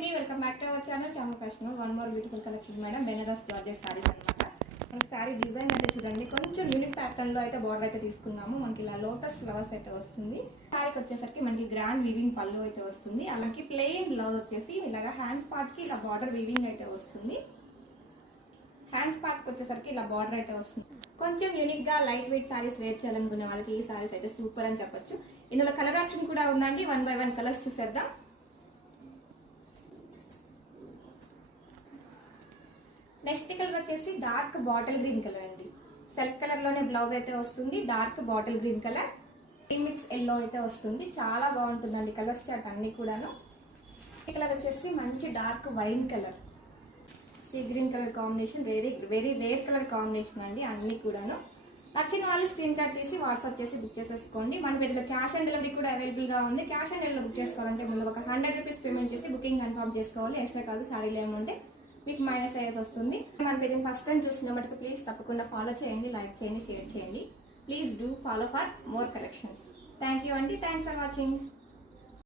అండి, welcome back to our channel Chamu fashion. One more beautiful collection madam, Banaras georgette saris అనమాట. మనకి sorry design అయితే చూడండి, కొంచెం యూనిక్ ప్యాటర్న్ లో అయితే బార్డర్ అయితే తీసుకున్నాము. మనకి ఇలా లోటస్ ఫ్లవర్స్ అయితే వస్తుంది. సారీకి వచ్చేసరికి మనకి గ్రాండ్ వీవింగ్ పళ్ళు అయితే వస్తుంది. అలాగే ప్లెయిన్ బ్లౌజ్ వచ్చేసి ఇలాగా హ్యాండ్స్ పార్ట్ కి ఇలా బార్డర్ వీవింగ్ అయితే వస్తుంది. హ్యాండ్స్ పార్ట్ కి వచ్చేసరికి ఇలా బార్డర్ అయితే వస్తుంది. కొంచెం యూనిక్ గా లైట్ వెయిట్ సారీస్ వేర్ చేయాలనుకునే వాళ్ళకి ఈ సారీస్ అయితే సూపర్ అని చెప్పొచ్చు. ఇందులో కలర్ ఆప్షన్ కూడా ఉందండి. 1 by 1 కలర్స్ చూసేద్దాం. నెక్స్ట్ కలర్ వచ్చేసి డార్క్ బాటిల్ గ్రీన్ కలర్ అండి. సెల్ఫ్ కలర్ లోనే బ్లౌజ్ అయితే వస్తుంది. Dark bottle green colour, mix yellow అయితే వస్తుంది. చాలా బాగుంటుందండి కలర్స్ చార్ట్ అన్ని కూడాను. ఈ కలర్ వచ్చేసి మంచి dark wine colour, sea green colour combination, very rare colour combination అండి అన్ని కూడాను. నచ్చిన వాళ్ళు స్క్రీన్ షాట్ తీసి వాట్సాప్ చేసి బుక్ చేసేసుకోండి. మన పేరులో క్యాష్ ఆన్ డెలివరీ కూడా అవైలబుల్ గా ఉంది. క్యాష్ ఆన్ డెలివరీ బుక్ చేసుకోవాలంటే ముందు ఒక 100 రూపీస్ పేమెంట్ చేసి బుకింగ్ కన్ఫర్మ్ చేసుకోవాలి. ఎక్స్ట్రా కాదు, సారీలో ఏమంటే మీకు మైనస్ అయ్యేసి వస్తుంది. మన పేజీని ఫస్ట్ టైం చూసిన బట్టి ప్లీజ్ తప్పకుండా ఫాలో చేయండి, లైక్ చేయండి, షేర్ చేయండి. Please do follow for more collections. Thank you అండి. Thanks for watching.